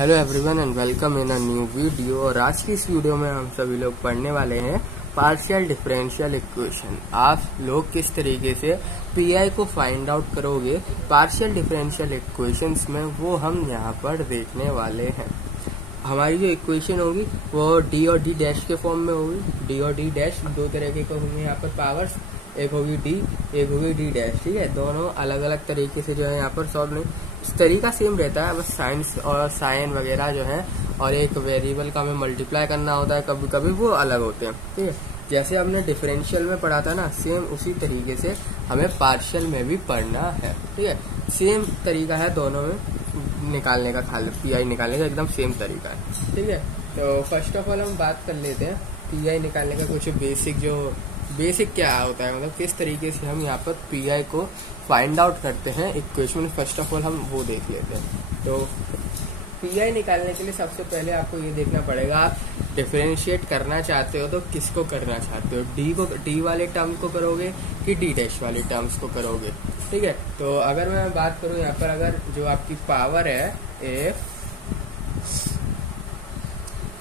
Hello everyone and welcome in a new video. और आज की इस वीडियो में हम सभी लोग पढ़ने वाले हैं पार्शियल डिफरेंशियल इक्वेशन। आप लोग किस तरीके से पीआई को फाइंड आउट करोगे पार्शियल डिफरेंशियल इक्वेशंस में, वो हम यहाँ पर देखने वाले हैं। हमारी जो इक्वेशन होगी वो डी और डी डैश के फॉर्म में होगी। डी और डी डैश दो तरह के होंगे यहाँ पर पावर्स, एक होगी डी, एक होगी डी डैश। ठीक है, दोनों अलग अलग तरीके से जो है यहाँ पर सॉल्व नहीं, तरीका सेम रहता है, बस साइंस और साइन वगैरह जो है और एक वेरिएबल का हमें मल्टीप्लाई करना होता है, कभी कभी वो अलग होते हैं। ठीक है, जैसे हमने डिफरेंशियल में पढ़ा था ना, सेम उसी तरीके से हमें पार्शियल में भी पढ़ना है। ठीक है, सेम तरीका है दोनों में निकालने का, खाली पीआई निकालने का एकदम सेम तरीका है। ठीक है, तो फर्स्ट ऑफ ऑल हम बात कर लेते हैं पीआई निकालने का कुछ बेसिक क्या होता है, मतलब किस तरीके से हम यहाँ पर पीआई को फाइंड आउट करते हैं इक्वेशन। फर्स्ट ऑफ ऑल हम वो देख लेते हैं। तो पीआई निकालने के लिए सबसे पहले आपको ये देखना पड़ेगा, आप डिफरेंशिएट करना चाहते हो तो किसको करना चाहते हो, डी वाले टर्म को करोगे कि डी डैश वाले टर्म्स को करोगे। ठीक है, तो अगर मैं बात करूँ यहाँ पर, अगर जो आपकी पावर है if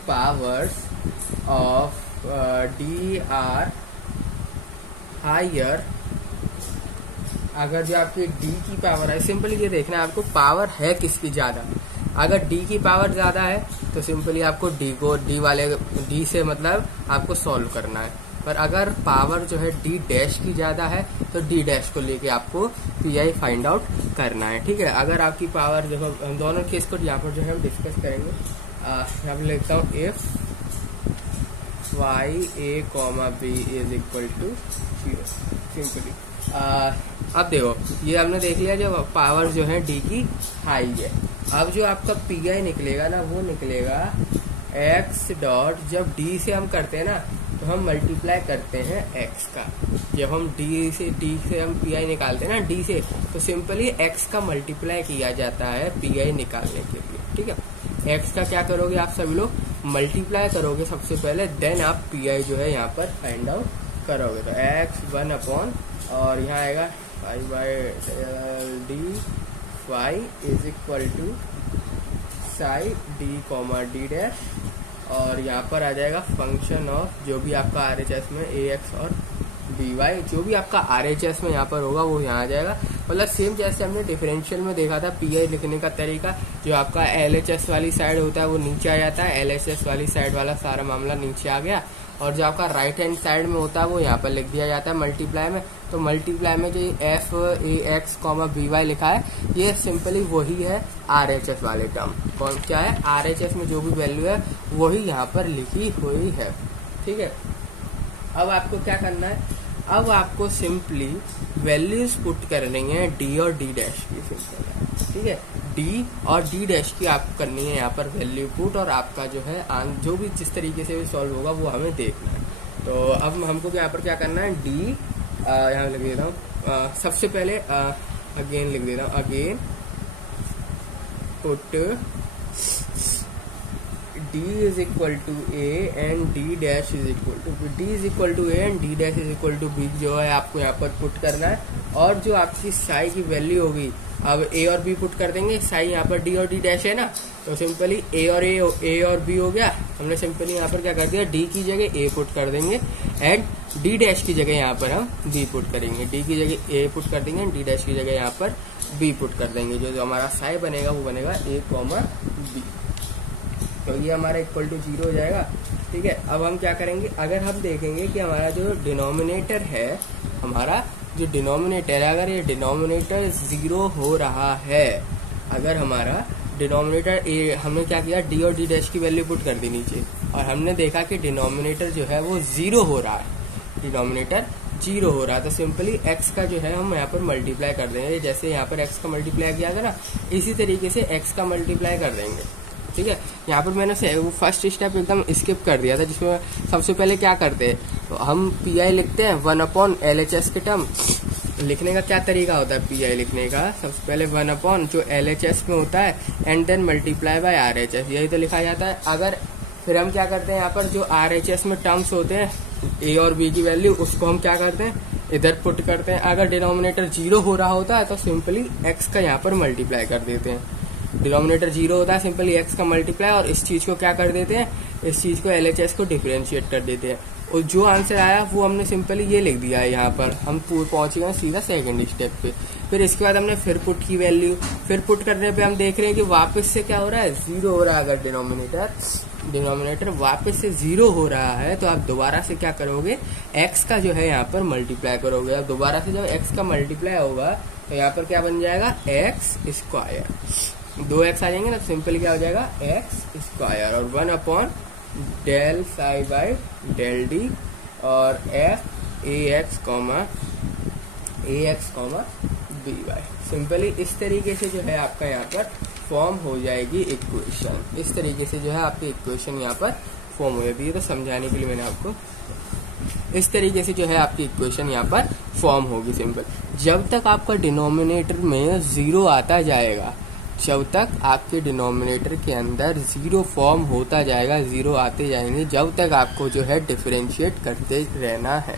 powers of D are higher, अगर जो आपकी डी की पावर है, सिंपली ये देखना है आपको पावर है किसकी ज्यादा। अगर डी की पावर ज्यादा है तो सिंपली आपको डी से मतलब आपको सॉल्व करना है। पर अगर पावर जो है डी डैश की ज्यादा है तो डी डैश को लेके आपको पीआई फाइंड आउट करना है। ठीक है, अगर आपकी पावर, देखो हम दोनों केस को यहाँ पर जो है हम डिस्कस करेंगे। यहाँ पर लिखता हूँ F Y A comma B is equal to 0 simply. अब देखो ये हमने देख लिया, जब पावर जो है डी की हाई है, अब जो आपका पीआई निकलेगा ना वो निकलेगा एक्स डॉट, जब डी से हम करते हैं ना तो हम मल्टीप्लाई करते हैं एक्स का। जब हम डी से हम पीआई निकालते हैं ना डी से, तो सिंपली एक्स का मल्टीप्लाई किया जाता है पीआई निकालने के लिए। ठीक है, एक्स का क्या करोगे आप सभी लोग, मल्टीप्लाई करोगे सबसे पहले, देन आप पीआई जो है यहाँ पर फाइंड आउट करोगे। तो एक्स 1 अपॉन और यहाँ आएगा phi by D Y is equal to psi D comma D dash, और यहाँ पर आ जाएगा फंक्शन ऑफ जो भी आपका आरएचएस में ए एक्स और बी वाई, जो भी आपका आरएचएस में यहाँ पर होगा वो यहाँ आ जाएगा। मतलब सेम जैसे हमने डिफरेंशियल में देखा था पीआई लिखने का तरीका, जो आपका एलएचएस वाली साइड होता है वो नीचे आ जाता है, एलएचएस वाली साइड वाला सारा मामला नीचे आ गया, और जो आपका राइट हैंड साइड में होता है वो यहाँ पर लिख दिया जाता है मल्टीप्लाई में। तो मल्टीप्लाई में जो F A X comma B Y लिखा है, ये सिंपली वही है आरएचएस वाले टर्म। कौन क्या है, आरएचएस में जो भी वैल्यू है वही यहाँ पर लिखी हुई है। ठीक है, अब आपको क्या करना है, अब आपको सिंपली वैल्यूज पुट करनी है डी और डी डैश की। सिंपल, ठीक है, डी और डी डैश की आपको करनी है यहाँ पर वैल्यू पुट, और आपका जो है जो भी जिस तरीके से भी सॉल्व होगा वो हमें देखना है। तो अब हमको यहाँ पर क्या करना है, डी यहाँ लिख देता हूँ, सबसे पहले अगेन लिख देता हूँ, again put d is equal to a and d dash is equal to b, d is equal to a and d dash is equal to b जो है आपको यहाँ पर पुट करना है। और जो आपकी साई की वैल्यू होगी, अब a और b पुट कर देंगे, साई यहाँ पर d और d डैश है ना, तो सिंपली a और b हो गया। हमने सिंपली यहाँ पर क्या कर दिया, d की जगह a पुट कर देंगे एंड d डैश की जगह यहाँ पर हम b पुट करेंगे, d की जगह a पुट कर देंगे, d डैश की जगह यहाँ पर b पुट कर देंगे। जो हमारा साई बनेगा वो बनेगा a कॉमा b, तो ये हमारा इक्वल टू 0 हो जाएगा। ठीक है, अब हम क्या करेंगे, अगर हम देखेंगे कि हमारा जो डिनोमिनेटर है, अगर ये डिनोमिनेटर 0 हो रहा है, अगर हमारा डिनोमिनेटर हमने क्या किया, डी और डी डैश की वैल्यू पुट कर दी नीचे, और हमने देखा कि डिनोमिनेटर जो है वो 0 हो रहा है, डिनोमिनेटर 0 हो रहा है, तो सिंपली x का जो है हम यहाँ पर मल्टीप्लाई कर देंगे। जैसे यहाँ पर x का मल्टीप्लाई किया था ना, इसी तरीके से x का मल्टीप्लाई कर देंगे। ठीक है, यहाँ पर मैंने वो फर्स्ट स्टेप एकदम स्किप कर दिया था, जिसमें सबसे पहले क्या करते हैं, तो हम पीआई लिखते हैं 1 अपॉन एलएचएस के टर्म। लिखने का क्या तरीका होता है पीआई लिखने का, सबसे पहले 1 अपॉन जो एलएचएस में होता है and then multiply by RHS, यही तो लिखा जाता है। अगर फिर हम क्या करते हैं, यहाँ पर जो आरएचएस में टर्म्स होते हैं ए और बी की वैल्यू, उसको हम क्या करते हैं, इधर पुट करते हैं। अगर डिनोमिनेटर 0 हो रहा होता है तो सिंपली x का यहाँ पर मल्टीप्लाई कर देते हैं। डिनोमिनेटर 0 होता है, सिंपली x का मल्टीप्लाई, और इस चीज को क्या कर देते हैं, इस चीज को LHS को डिफरेंशिएट कर देते हैं। और जो आंसर आया वो हमने सिंपली ये लिख दिया है यहाँ पर, हम पहुंच गए सीधा सेकंड स्टेप पे। फिर इसके बाद हमने फिर पुट की वैल्यू, फिर पुट करने पे हम देख रहे हैं कि वापस से क्या हो रहा है, 0 हो रहा है। अगर डिनोमिनेटर वापस से 0 हो रहा है तो आप दोबारा से क्या करोगे, x का जो है यहाँ पर मल्टीप्लाई करोगे। अब दोबारा से जब x का मल्टीप्लाई होगा तो यहाँ पर क्या बन जाएगा, x स्क्वायर, 2x आ जाएंगे ना, सिंपली क्या हो जाएगा, x स्क्वायर और 1 upon del psi by del D और f ax B Y. Simply इस तरीके से जो है आपका यहाँ पर फॉर्म हो जाएगी इक्वेशन। इस तरीके से जो है आपकी इक्वेशन यहाँ पर फॉर्म हो जाती है। तो समझाने के लिए मैंने आपको इस तरीके से जो है आपकी इक्वेशन यहाँ पर फॉर्म होगी सिंपल। जब तक आपका डिनोमिनेटर में 0 आता जाएगा, जब तक आपके डिनोमिनेटर के अंदर 0 फॉर्म होता जाएगा, 0 आते जाएंगे, जब तक आपको जो है डिफरेंशिएट करते रहना है,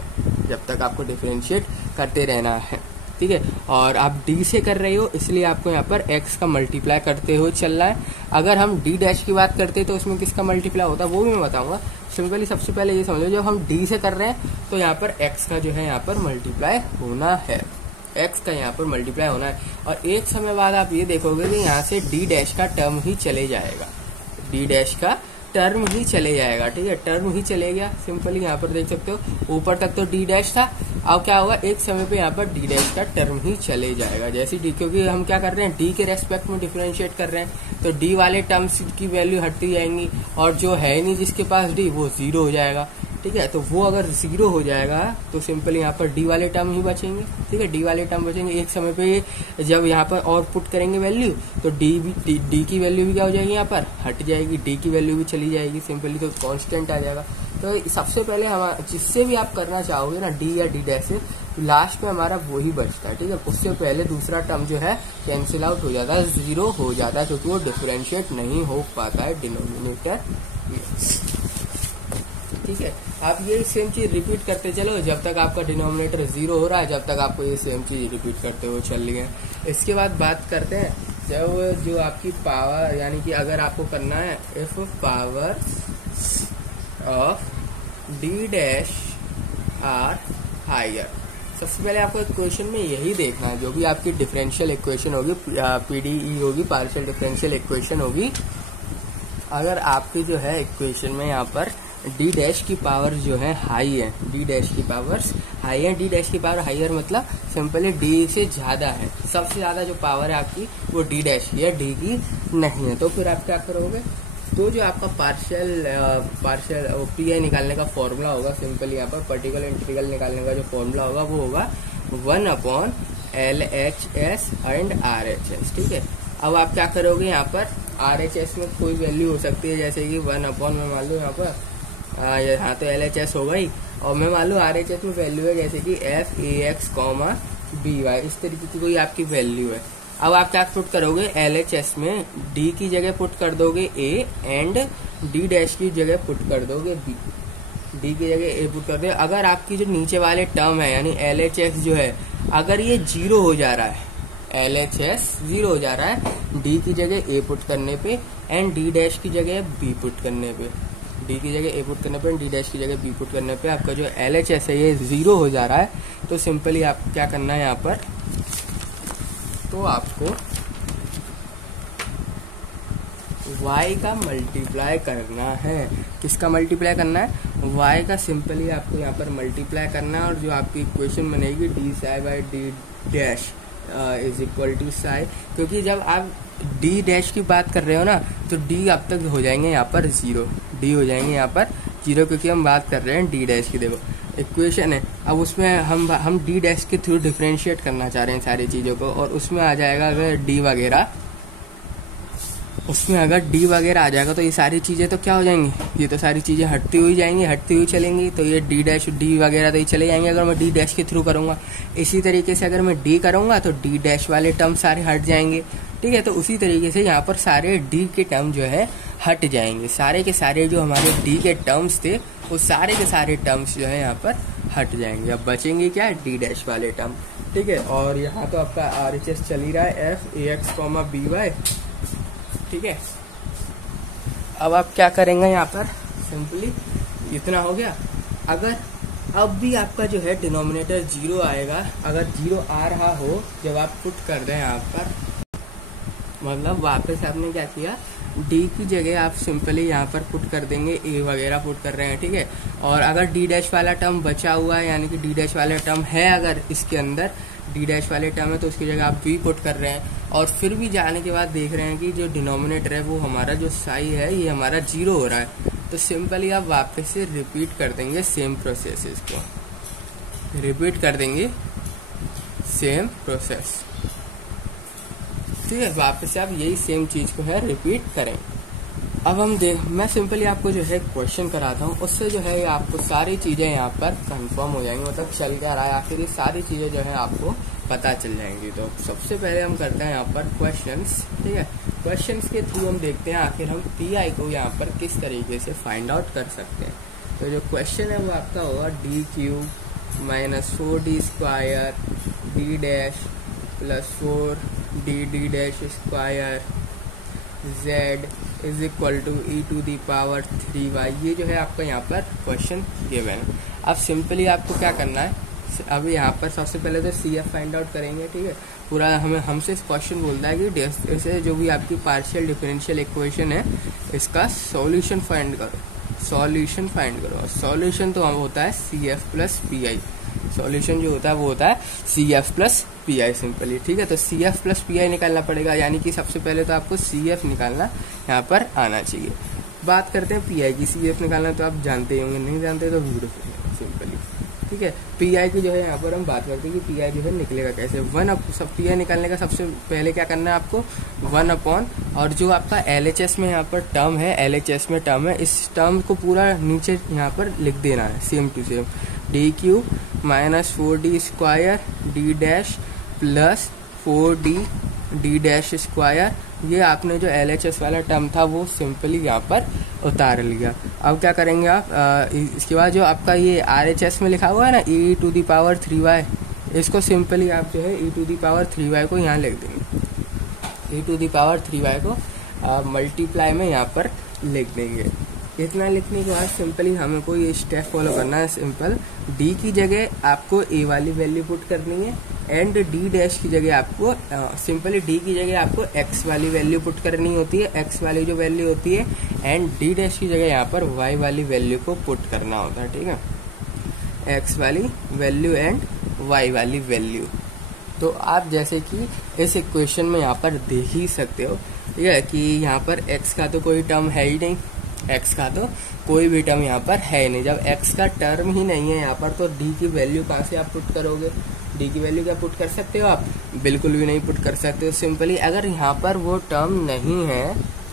जब तक आपको डिफरेंशिएट करते रहना है, ठीक है। और आप d से कर रहे हो इसलिए आपको यहाँ पर x का मल्टीप्लाई करते हुए चल रहा है। अगर हम d डैश की बात करते तो उसमें किसका मल्टीप्लाई होता है वो भी मैं बताऊंगा। सिंपली सबसे पहले ये समझो, जब हम d से कर रहे हैं तो यहाँ पर x का जो है यहाँ पर मल्टीप्लाई होना है, x का यहाँ पर मल्टीप्लाई होना है। और एक समय बाद आप ये देखोगे कि यहाँ से d डैश का टर्म ही चले जाएगा, d डैश का टर्म ही चले जाएगा, ठीक है, टर्म ही चले गया। सिंपली यहाँ पर देख सकते हो ऊपर तक तो d डैश था, अब क्या होगा, एक समय पे यहाँ पर d डैश का टर्म ही चले जाएगा। जैसे d, क्योंकि हम क्या कर रहे हैं, d के रेस्पेक्ट में डिफरेंशिएट कर रहे हैं तो d वाले टर्म्स की वैल्यू हटती जाएंगी और जो है नहीं जिसके पास d वो 0 हो जाएगा, ठीक है। तो वो अगर 0 हो जाएगा तो सिंपली यहाँ पर d वाले टर्म ही बचेंगे, ठीक है, d वाले टर्म बचेंगे। एक समय पे जब यहाँ पर और पुट करेंगे वैल्यू तो d की वैल्यू भी क्या हो जाएगी, यहाँ पर हट जाएगी, d की वैल्यू भी चली जाएगी सिंपली, तो कांस्टेंट आ जाएगा। तो सबसे पहले हम जिससे भी आप करना चाहोगे ना d या d डैश से, लास्ट में हमारा वही बचता है, ठीक है। उससे पहले दूसरा टर्म जो है कैंसिल आउट हो जाता है, 0 हो जाता है, क्योंकि वो डिफरेंशिएट नहीं हो पाता है डिनोमिनेटर, ठीक है। आप ये सेम चीज रिपीट करते चलो जब तक आपका डिनोमिनेटर 0 हो रहा है, जब तक आपको ये सेम चीज रिपीट करते हुए चल रही है। इसके बाद बात करते हैं जब जो आपकी पावर, यानी कि अगर आपको करना है if power of D dash are higher, सबसे पहले आपको इक्वेशन में यही देखना है, जो भी आपकी डिफरेंशियल इक्वेशन होगी, पीडीई होगी, पार्शियल डिफरेंशियल इक्वेशन होगी, अगर आपकी जो है इक्वेशन में यहाँ पर डी डैश की पावर जो है हाई है, डी डैश की पावर्स हाई है, डी डैश की पावर हाइयर मतलब सिंपली डी से ज्यादा है, सबसे ज्यादा जो पावर है आपकी वो डी डैश की है, डी की नहीं है। तो फिर आप क्या करोगे, तो जो आपका पार्शियल पी आई निकालने का फॉर्मूला होगा, सिंपली यहाँ पर पर्टिकुलर इंटीग्रल निकालने का जो फॉर्मूला होगा वो होगा 1/LHS एंड RHS, ठीक है। अब आप क्या करोगे, यहाँ पर RHS में कोई वैल्यू हो सकती है, जैसे कि 1/ में मान लो यहाँ पर यहाँ तो LHS होगा ही, और मैं मान लो RHS में वैल्यू है जैसे कि FAX, BY, इस तरीके की कोई आपकी वैल्यू है। अब आप क्या पुट करोगे, LHS में D की जगह पुट कर दोगे A एंड D डैश की जगह पुट कर दोगे B, D की जगह A पुट कर दो। अगर आपकी जो नीचे वाले टर्म है यानी LHS जो है, अगर ये 0 हो जा रहा है, LHS 0 हो जा रहा है, D की जगह A पुट करने पे एंड D डैश की जगह B पुट करने पे, D की जगह A पुट करने पे D डैश की जगह B पुट करने पे आपका जो LHS है ये 0 हो जा रहा है, तो सिंपली आप क्या करना है यहाँ पर, तो आपको y का मल्टीप्लाई करना है। किसका मल्टीप्लाई करना है, y का सिंपली आपको यहाँ पर मल्टीप्लाई करना है, और जो आपकी इक्वेशन बनेगी D psi by D dash is equal to psi, क्योंकि जब आप डी डैश की बात कर रहे हो ना तो डी अब तक हो जाएंगे यहाँ पर 0, डी हो जाएंगे यहाँ पर 0, क्योंकि हम बात कर रहे हैं डी डैश की। देखो इक्वेशन है, अब उसमें हम डी डैश के थ्रू डिफरेंशिएट करना चाह रहे हैं सारी चीज़ों को, और उसमें आ जाएगा अगर डी वगैरह, उसमें अगर डी वगैरह आ जाएगा तो ये सारी चीज़ें तो क्या हो जाएंगी, ये तो सारी चीज़ें हटती हुई जाएंगी, हटती हुई चलेंगी, तो ये डी डैश डी वगैरह तो ये चले जाएंगे अगर मैं डी डैश के थ्रू करूँगा। इसी तरीके से अगर मैं डी करूँगा तो डी डैश वाले टर्म सारे हट जाएंगे, ठीक है। तो उसी तरीके से यहाँ पर सारे डी के टर्म जो है हट जाएंगे, सारे के सारे जो हमारे डी के टर्म्स थे वो सारे के सारे टर्म्स जो है यहाँ पर हट जाएंगे। अब बचेंगे क्या, डी डैश वाले टर्म, ठीक है। और यहाँ तो आपका RHS चल ही रहा है FAX, BY ठीक है। अब आप क्या करेंगे यहाँ पर, सिंपली इतना हो गया। अगर अब भी आपका जो है डिनोमिनेटर 0 आएगा, अगर 0 आ रहा हो जब आप पुट कर दें यहाँ पर, मतलब वापस आपने क्या किया, डी की जगह आप सिंपली यहाँ पर पुट कर देंगे, ए वगैरह पुट कर रहे हैं, ठीक है। और अगर डी डैश वाला टर्म बचा हुआ है, यानी कि डी डैश वाला टर्म है, अगर इसके अंदर डी डैश वाले टर्म है तो उसकी जगह आप वी पुट कर रहे हैं। और फिर भी जाने के बाद देख रहे हैं कि जो डिनोमिनेटर है वो हमारा जो साई है ये हमारा 0 हो रहा है, तो सिंपली आप वापस से रिपीट कर देंगे सेम प्रोसेस को, रिपीट कर देंगे सेम प्रोसेस, ठीक है। वापस से आप यही सेम चीज को है रिपीट करें। अब हम मैं सिंपली आपको जो है क्वेश्चन कराता हूँ, उससे जो है आपको सारी चीजें यहाँ पर कंफर्म हो जाएंगी, मतलब चल क्या रहा है आखिर, ये सारी चीजें जो है आपको पता चल जाएंगी। तो सबसे पहले हम करते हैं यहाँ पर क्वेश्चंस, ठीक है। क्वेश्चंस के थ्रू हम देखते हैं आखिर हम पी को यहाँ पर किस तरीके से फाइंड आउट कर सकते हैं। तो जो क्वेश्चन है वो आपका होगा D Q minus 4d square D dash plus 4d dash square z is equal to E to the power 3y। ये जो है आपका यहाँ पर क्वेश्चन गिवन है। अब सिंपली आपको क्या करना है, अब यहाँ पर सबसे पहले तो सी एफ फाइंड आउट करेंगे, ठीक है। पूरा हमसे क्वेश्चन बोलता है कि ऐसे जो भी आपकी पार्शियल डिफरेंशियल इक्वेशन है इसका सॉल्यूशन फाइंड करो, सॉल्यूशन फाइंड करो। सॉल्यूशन तो होता है C F plus P I, solution जो होता है वो होता है C F plus P I simply, ठीक है। तो C F plus P I निकालना पड़ेगा, यानी कि सबसे पहले तो आपको सी एफ निकालना यहाँ पर आना चाहिए। बात करते हैं पी आई की, सी एफ निकालना तो आप जानते ही होंगे, नहीं जानते तो वीडियो सिंपली, ठीक है। पी आई की जो है यहाँ पर हम बात करते हैं कि पी आई जो है निकलेगा कैसे। पी आई निकालने का सबसे पहले क्या करना है आपको, 1 और जो आपका एल एच एस में यहाँ पर टर्म है, एल एच एस में टर्म है, इस टर्म को पूरा नीचे यहाँ पर लिख देना है same to same, D Q minus 4d square D dash plus 4d D dash square. ये आपने जो एल एच एस वाला टर्म था वो सिंपली यहाँ पर उतार लिया। अब क्या करेंगे आप, इसके बाद जो आपका ये आर एच एस में लिखा हुआ है ना ई टू दी पावर 3y, इसको सिंपली आप जो है ई टू दी पावर 3y को यहाँ लिख देंगे, ई टू दी पावर 3y को मल्टीप्लाई में यहाँ पर लिख देंगे। इतना लिखने के बाद सिंपली हमें को ये स्टेप फॉलो करना है। सिंपल डी की जगह आपको ए वाली वैल्यू पुट करनी है, एंड डी डैश की जगह आपको सिंपली डी की जगह आपको एक्स वाली वैल्यू पुट करनी होती है, एक्स वाली जो वैल्यू होती है, एंड डी डैश की जगह यहाँ पर वाई वाली वैल्यू को पुट करना होता है, ठीक है। एक्स वाली वैल्यू एंड वाई वाली वैल्यू। तो आप जैसे कि इस इक्वेशन में यहाँ पर देख ही सकते हो, ठीक है, कि यहाँ पर एक्स का तो कोई टर्म है ही नहीं, एक्स का तो कोई भी टर्म यहाँ पर है नहीं। जब एक्स का टर्म ही नहीं है यहाँ पर, तो डी की वैल्यू कहाँ से आप पुट करोगे, डी की वैल्यू क्या पुट कर सकते हो आप, बिल्कुल भी नहीं पुट कर सकते हो। सिंपली अगर यहाँ पर वो टर्म नहीं है,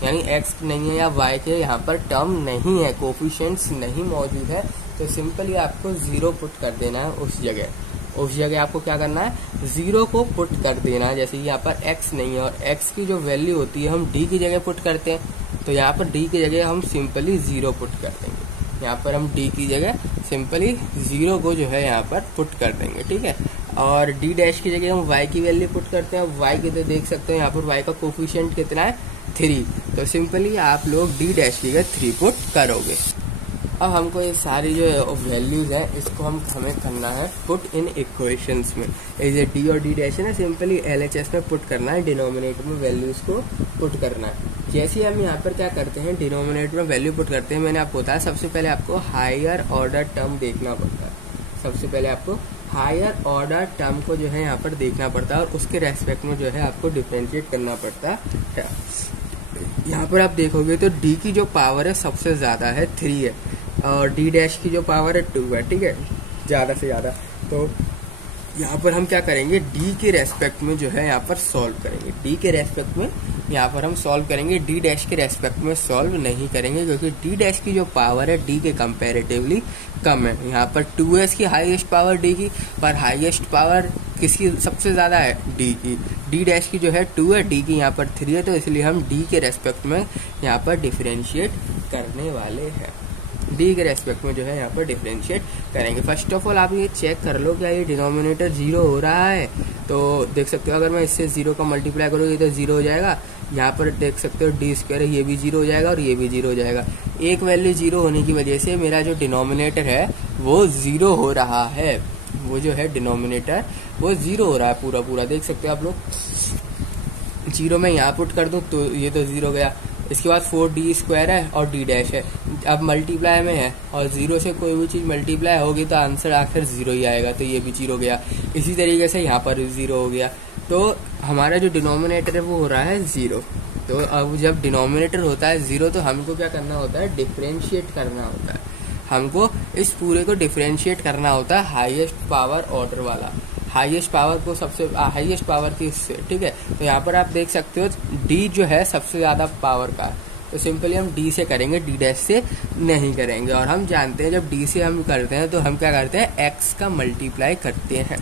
यानी एक्स नहीं है या वाई के यहाँ पर टर्म नहीं है, कोफिशिएंट्स नहीं मौजूद है, तो सिंपली आपको 0 पुट कर देना है उस जगह आपको क्या करना है, 0 को पुट कर देना है। जैसे यहाँ पर x नहीं है और x की जो वैल्यू होती है हम d की जगह पुट करते हैं, तो यहाँ पर d की जगह हम सिंपली 0 पुट कर देंगे। यहाँ पर हम d की जगह सिंपली 0 को जो है यहाँ पर पुट कर देंगे, ठीक है। और d डैश की जगह हम y की वैल्यू पुट करते हैं। y की तो देख सकते हैं यहाँ पर y का कोफिशिएंट कितना है, 3, तो सिंपली आप लोग d डैश की जगह 3 पुट करोगे। अब हमको ये सारी जो वैल्यूज है इसको हमें करना है पुट इन इक्वेशंस में। ये डी और डी डैश है ना, सिंपली एलएचएस में पुट करना है, डिनोमिनेटर में वैल्यूज को पुट करना है। जैसे हम यहाँ पर क्या करते हैं, डिनोमिनेटर में वैल्यू पुट करते हैं, मैंने आपको बताया सबसे पहले आपको हायर ऑर्डर टर्म देखना पड़ता है। सबसे पहले आपको हायर ऑर्डर टर्म को जो है यहाँ पर देखना पड़ता है और उसके रेस्पेक्ट में जो है आपको डिफ्रेंशिएट करना पड़ता है। यहाँ पर आप देखोगे तो डी की जो पावर है सबसे ज्यादा है 3 है और डी डैश की जो पावर है 2 है, ठीक है, ज्यादा से ज्यादा। तो यहाँ पर हम क्या करेंगे, डी के रेस्पेक्ट में जो है यहाँ पर सॉल्व करेंगे, डी के रेस्पेक्ट में यहाँ पर हम सॉल्व करेंगे, डी डैश के रेस्पेक्ट में सॉल्व नहीं करेंगे क्योंकि डी डैश की जो पावर है डी के कंपैरेटिवली कम है। यहाँ पर 2s की हाईएस्ट पावर डी की, पर हाईएस्ट पावर किसकी सबसे ज्यादा है, डी की। डी डैश की जो है 2 है, डी की यहाँ पर 3 है, तो इसलिए हम डी के रेस्पेक्ट में यहाँ पर डिफरेंशिएट करने वाले हैं, डी के रेस्पेक्ट में जो है यहाँ पर डिफरेंशिएट करेंगे। फर्स्ट ऑफ ऑल आप ये चेक कर लो क्या ये डिनोमिनेटर 0 हो रहा है, तो देख सकते हो अगर मैं इससे 0 का मल्टीप्लाई करूँगी तो 0 हो जाएगा, यहाँ पर देख सकते हो डी स्क्वायर है, ये भी जीरो हो जाएगा और ये भी जीरो हो जाएगा। एक वैल्यू जीरो होने की वजह से मेरा जो डिनोमिनेटर है वो जीरो हो रहा है, वो जो है डिनोमिनेटर वो जीरो हो रहा है पूरा पूरा, देख सकते हो आप लोग। जीरो में यहाँ पुट कर दूं तो ये तो जीरो गया। इसके बाद 4d स्क्वायर है और d डैश है, अब मल्टीप्लाई में है और जीरो से कोई भी चीज मल्टीप्लाई होगी तो आंसर आखिर जीरो ही आएगा, तो ये भी जीरो गया। इसी तरीके से यहाँ पर जीरो हो गया। तो हमारा जो डिनोमिनेटर है वो हो रहा है जीरो। तो अब जब डिनोमिनेटर होता है जीरो तो हमको क्या करना होता है, डिफरेंशिएट करना होता है। हमको इस पूरे को डिफरेंशिएट करना होता है हाईएस्ट पावर ऑर्डर वाला, हाईएस्ट पावर को सबसे हाईएस्ट पावर की इससे, ठीक है। तो यहाँ पर आप देख सकते हो डी जो है सबसे ज्यादा पावर का, तो सिंपली हम डी से करेंगे, डी डैश से नहीं करेंगे। और हम जानते हैं जब डी से हम करते हैं तो हम क्या करते हैं, एक्स का मल्टीप्लाई करते हैं।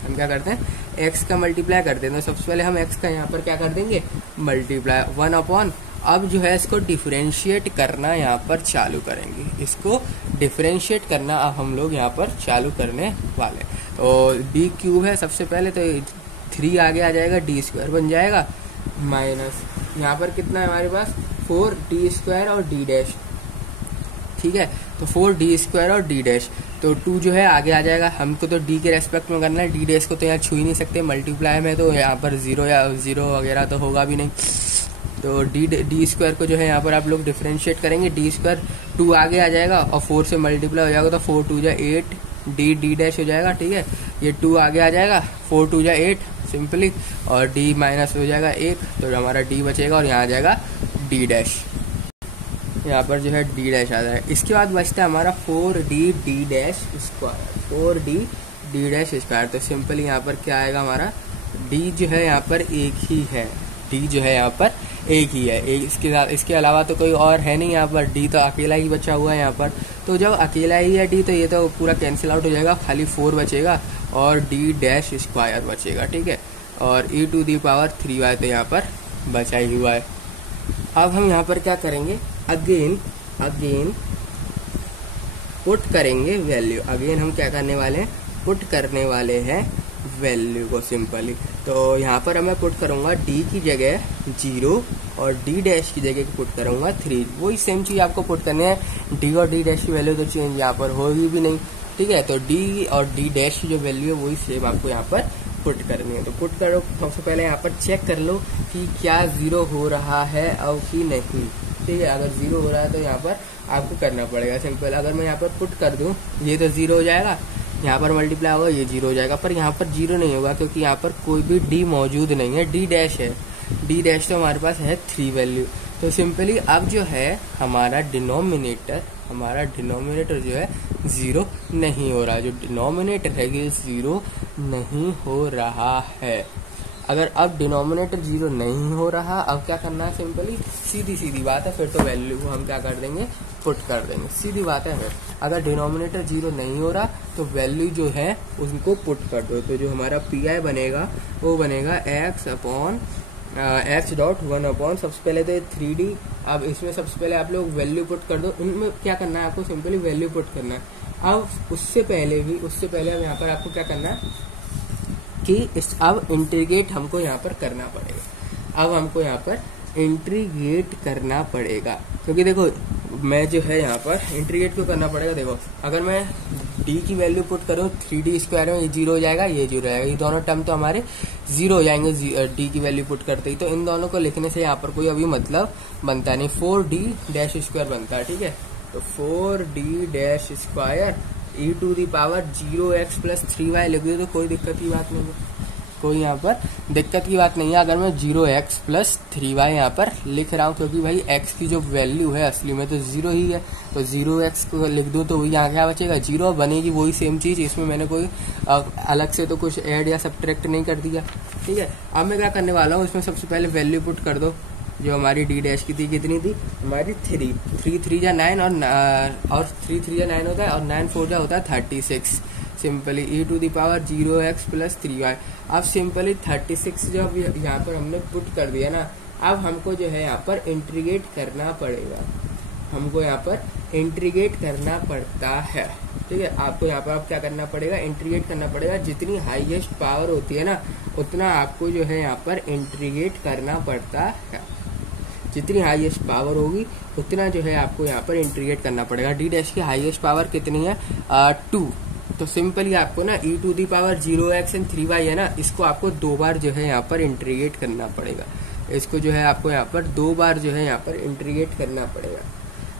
हम क्या करते हैं, एक्स का मल्टीप्लाई करते हैं। तो सबसे पहले हम एक्स का यहाँ पर क्या कर देंगे, मल्टीप्लाई 1 अपॉन, अब जो है इसको डिफरेंशिएट करना यहाँ पर चालू करेंगे, इसको डिफरेंशिएट करना अब हम लोग यहाँ पर चालू करने वाले। तो डी क्यूब है सबसे पहले, तो 3 आगे आ जाएगा, डी स्क्वायर बन जाएगा माइनस यहाँ पर कितना है हमारे पास 4d स्क्वायर और d डैश, ठीक है। तो 4d स्क्वायर और d डैश, तो 2 जो है आगे आ जाएगा। हमको तो d के रेस्पेक्ट में करना है, d डैश को तो यहाँ छू ही नहीं सकते, मल्टीप्लाई में तो यहाँ पर जीरो या जीरो वगैरह तो होगा भी नहीं। तो डी स्क्वायर को जो है यहाँ पर आप लोग डिफरेंशिएट करेंगे, डी स्क्वायर 2 आगे आ जाएगा और 4 से मल्टीप्लाई हो जाएगा तो 4 2 जा 8 डी डैश हो जाएगा, ठीक है। ये 2 आगे आ जाएगा, 4 2 जा 8 सिंपली, और डी माइनस हो जाएगा 1, तो हमारा डी बचेगा और यहाँ आ जाएगा डी डैश, यहाँ पर जो है डी डैश आ जाएगा। इसके बाद बचता है हमारा 4d D dash square, 4d D dash square. तो सिंपली यहाँ पर क्या आएगा, हमारा डी जो है यहाँ पर एक ही है, डी जो है यहाँ पर एक ही है, इसके अलावा तो कोई और है नहीं यहाँ पर, डी तो अकेला ही बचा हुआ है यहाँ पर। तो जब अकेला ही है डी तो ये तो पूरा कैंसिल आउट हो जाएगा, खाली 4 बचेगा और डी डैश स्क्वायर बचेगा, ठीक है। और e to the power 3y तो यहाँ पर बचा ही हुआ है। अब हम यहाँ पर क्या करेंगे, अगेन पुट करेंगे वैल्यू, अगेन हम क्या करने वाले हैं, पुट करने वाले हैं वैल्यू को सिंपली। तो यहाँ पर मैं पुट करूंगा d की जगह 0 और d डैश की जगह पुट करूंगा 3, वही सेम चीज आपको पुट करने है। d और d डैश की वैल्यू तो चेंज यहाँ पर होगी भी नहीं, ठीक है। तो d और d डैश की जो वैल्यू है वही सेम आपको यहाँ पर पुट करनी है। तो पुट करो, सबसे पहले यहाँ पर चेक कर लो कि क्या 0 हो रहा है और कि नहीं, ठीक है। अगर 0 हो रहा है तो यहाँ पर आपको करना पड़ेगा सिंपल। अगर मैं यहाँ पर पुट कर दूं ये तो 0 हो जाएगा, यहाँ पर मल्टीप्लाई होगा ये 0 हो जाएगा, पर यहाँ पर 0 नहीं होगा क्योंकि यहाँ पर कोई भी d मौजूद नहीं है, d डैश है, d डैश तो हमारे पास है 3 वैल्यू। तो सिंपली अब जो है हमारा डिनोमिनेटर जो है 0 नहीं हो रहा, जो डिनोमिनेटर है ये 0 नहीं हो रहा है। अगर अब डिनोमिनेटर 0 नहीं हो रहा, अब क्या करना है, सिंपली सीधी बात है, फिर तो वैल्यू को हम क्या कर देंगे, पुट कर देंगे, सीधी बात है। फिर अगर डिनोमिनेटर 0 नहीं हो रहा तो वैल्यू जो है उनको पुट कर दो। तो जो हमारा पी आई बनेगा वो बनेगा x डॉट 1 अपॉन, सबसे पहले तो 3d। अब इसमें सबसे पहले आप लोग वैल्यू पुट कर दो, इनमें क्या करना है आपको, सिंपली वैल्यू पुट करना है। अब उससे पहले अब यहाँ पर आपको क्या करना है कि अब इंटीग्रेट हमको यहाँ पर करना पड़ेगा। अब हमको यहाँ पर इंटीग्रेट करना पड़ेगा, क्योंकि देखो मैं जो है यहाँ पर इंटीग्रेट क्यों करना पड़ेगा, देखो अगर मैं d की वैल्यू पुट करूँ 3d स्क्वायर में, ये 0 हो जाएगा, ये 0 आएगा, ये दोनों टर्म तो हमारे 0 हो जाएंगे d की वैल्यू पुट करते ही। तो इन दोनों को लिखने से यहाँ पर कोई अभी मतलब बनता नहीं, 4d डैश स्क्वायर बनता है, ठीक है। तो 4d dash square e to the power 0x plus 3y लिख दो तो कोई दिक्कत की बात नहीं है, कोई यहाँ पर दिक्कत की बात नहीं है। अगर मैं 0x प्लस 3y यहाँ पर लिख रहा हूँ, क्योंकि भाई x की जो वैल्यू है असली में तो 0 ही है, तो 0x को लिख दूँ तो यहाँ क्या बचेगा, 0 बनेगी वही सेम चीज, इसमें मैंने कोई अलग से तो कुछ ऐड या सब्ट्रैक्ट नहीं कर दिया, ठीक है। अब मैं क्या करने वाला हूँ, इसमें सबसे पहले वैल्यू पुट कर दो, जो हमारी डी डैश की थी, कितनी थी हमारी 3 3 जा 9 और 3 3 जा 9 होता है और 9 4 जा होता है 36, simply e to the power 0x plus 3y। अब सिंपली 36 जब यहाँ पर हमने पुट कर दिया ना, अब हमको जो है यहाँ पर इंटीग्रेट करना पड़ेगा, हमको यहाँ पर इंटीग्रेट करना पड़ता है। ठीक है। आपको यहाँ पर अब क्या करना पड़ेगा, इंटीग्रेट करना पड़ेगा। जितनी हाईएस्ट पावर होती है ना उतना आपको जो है यहाँ पर इंटीग्रेट करना पड़ता है। जितनी हाईएस्ट पावर होगी उतना जो है आपको यहाँ पर इंटीग्रेट करना पड़ेगा। डी डैश की हाईएस्ट पावर कितनी है, 2। तो सिंपली आपको ना e to the power 0x and 3y है ना, इसको आपको 2 बार जो है यहाँ पर इंटीग्रेट करना पड़ेगा। इसको जो है आपको यहाँ पर 2 बार जो है यहाँ पर इंटीग्रेट करना पड़ेगा।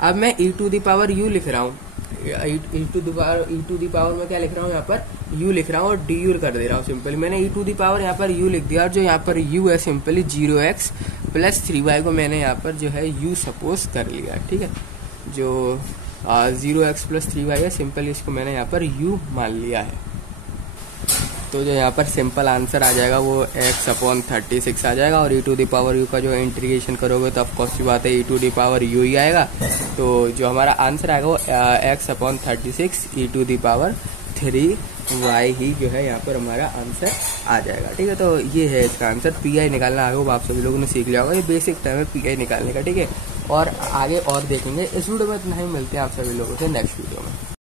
अब मैं e to the power u लिख रहा हूँ, e टू दी पावर में क्या लिख रहा हूँ, यहाँ पर u लिख रहा हूँ और du कर दे रहा हूँ। सिंपली मैंने e टू दी पावर यहाँ पर u लिख दिया, और जो यहाँ पर u है सिंपली 0x प्लस 3y को मैंने यहाँ पर जो है u सपोज कर लिया, ठीक है। जो 0x प्लस 3y है सिंपली इसको मैंने यहाँ पर u मान लिया है। तो जो यहाँ पर सिंपल आंसर आ जाएगा वो x/36 आ जाएगा, और e to the power u का जो इंटीग्रेशन करोगे तो ऑफकोर्स की बात है e to the power u ही आएगा। तो जो हमारा आंसर आएगा वो x/36 e to the power 3y ही जो है यहाँ पर हमारा आंसर आ जाएगा, ठीक है। तो ये है इसका आंसर। पी आई निकालना आगे आप सभी लोगों ने सीख लिया होगा, ये बेसिक टाइम है पी आई निकालने का, ठीक है। और आगे और देखेंगे। इस वीडियो में इतना ही, मिलते हैं आप सभी लोगों से नेक्स्ट वीडियो में।